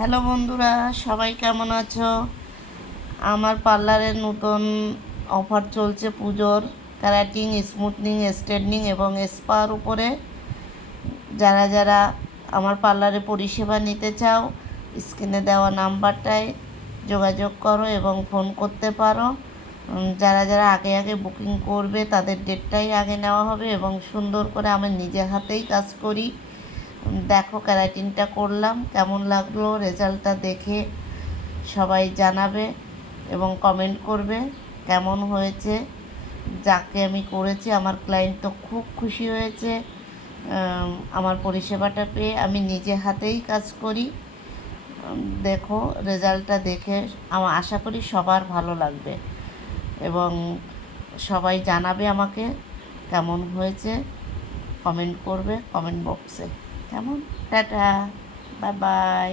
Hello বন্ধুরা, সবাই কেমন আছো? আমার পার্লারের নতুন অফার চলছে পুজোর। ক্যারাটিং, স্মুথনিং, স্ট্রেটনিং এবং স্পার উপরে যারা যারা আমার পার্লারে পরিষেবা নিতে চাও, স্ক্রিনে দেওয়া নাম্বারটায় যোগাযোগ করো এবং ফোন করতে পারো। যারা যারা আগে আগে বুকিং করবে তাদের ডেটটাই আগে নেওয়া হবে এবং সুন্দর করে আমি নিজে হাতেই কাজ করি। দেখো, ক্যারাটিনটা করলাম, কেমন লাগলো রেজাল্টটা দেখে সবাই জানাবে এবং কমেন্ট করবে কেমন হয়েছে। যাকে আমি করেছি আমার ক্লায়েন্ট তো খুব খুশি হয়েছে আমার পরিষেবাটা পেয়ে। আমি নিজে হাতেই কাজ করি। দেখো, রেজাল্টটা দেখে আমার আশা করি সবার ভালো লাগবে এবং সবাই জানাবে আমাকে কেমন হয়েছে। কমেন্ট করবে কমেন্ট বক্সে। কেমন? Tata, bye bye.